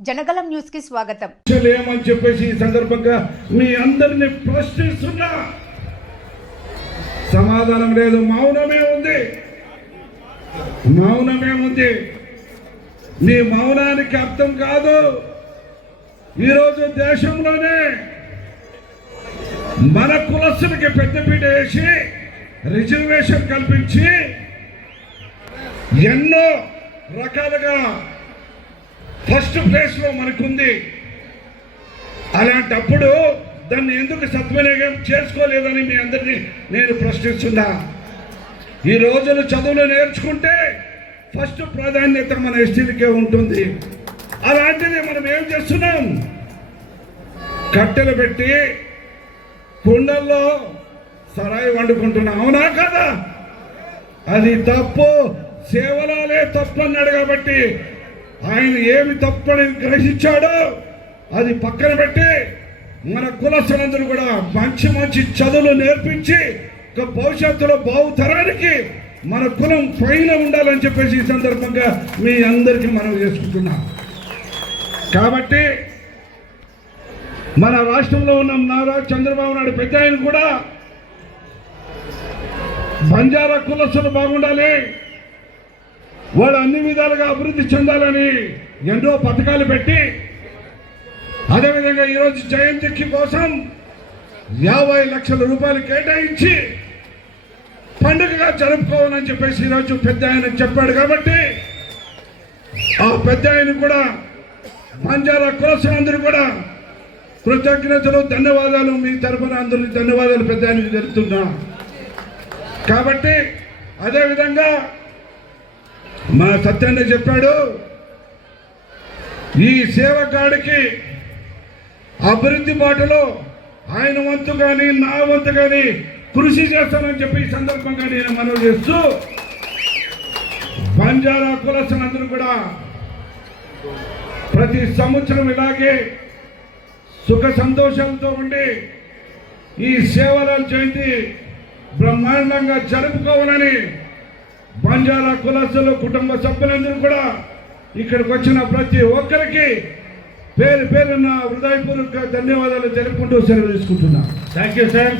జనగలం న్యూస్కి స్వాగతం. ఏమని చెప్పేసి ఈ సందర్భంగా మీ అందరిని ప్రశ్నిస్తున్నా. సమాధానం లేదు మౌనమే ఉంది. మౌనమే ఉంది. మీ మౌనానికి అర్థం కాదు. ఈరోజు దేశంలోనే మన కులస్తులకి పెద్దపీట వేసి రిజర్వేషన్ కల్పించి ఎన్నో రకాలుగా ఫస్ట్ ప్లేస్లో మనకుంది. అలాంటప్పుడు దాన్ని ఎందుకు సద్వినియోగం చేసుకోలేదని మీ అందరినీ నేను ప్రశ్నిస్తున్నా. ఈ రోజులు చదువులు నేర్చుకుంటే ఫస్ట్ ప్రాధాన్యత మన ఎస్టీలకే ఉంటుంది. అలాంటిది మనం ఏం చేస్తున్నాం? కట్టెలు పెట్టి కుండల్లో సరాయి వండుకుంటున్నాం. అవునా కదా? అది తప్పు. సేవలాలే తప్పు అన్నాడు కాబట్టి ఆయన ఏమి తప్పని గ్రహించాడో అది పక్కన పెట్టి మన కులస్తులందరూ కూడా మంచి మంచి చదువులు నేర్పించి ఒక భవిష్యత్తులో బావుతరానికి మన కులం పైన ఉండాలని చెప్పేసి ఈ సందర్భంగా మీ అందరికీ మనం చేసుకుంటున్నాం. కాబట్టి మన రాష్ట్రంలో ఉన్న నారా చంద్రబాబు నాయుడు పెద్ద ఆయన కూడా బంజారా కులస్తులు బాగుండాలి. వాళ్ళు అన్ని విధాలుగా అభివృద్ధి చెందాలని ఎన్నో పథకాలు పెట్టి అదేవిధంగా ఈరోజు జయంతికి కోసం యాభై లక్షల రూపాయలు కేటాయించి పండుగగా జరుపుకోవాలని చెప్పేసి ఈరోజు పెద్ద ఆయన చెప్పాడు కాబట్టి ఆ పెద్ద ఆయన కూడా బంజారా కులస్తులందరూ కూడా కృతజ్ఞతలు ధన్యవాదాలు. మీ తరఫున అందరికీ ధన్యవాదాలు పెద్ద ఆయనకి జరుగుతున్నా కాబట్టి అదేవిధంగా మా సత్యాన్ని చెప్పాడు. ఈ సేవకాడికి అభివృద్ధి బాటలో ఆయన వంతు కానీ నా వంతు కానీ కృషి చేస్తానని చెప్పి ఈ సందర్భంగా నేను మనవి చేస్తూ బంజారా కులస్తులందరూ కూడా ప్రతి సంవత్సరం ఇలాగే సుఖ సంతోషాలతో ఉండి ఈ సేవల జయంతి బ్రహ్మాండంగా జరుపుకోవాలని బంజారా కులస్తులు కుటుంబ సభ్యులందరూ కూడా ఇక్కడికి వచ్చిన ప్రతి ఒక్కరికి పేరు పేరున్న హృదయపూర్వక ధన్యవాదాలు తెలుపుకుంటూ సెలవు తీసుకుంటున్నా థ్యాంక్ యూ సార్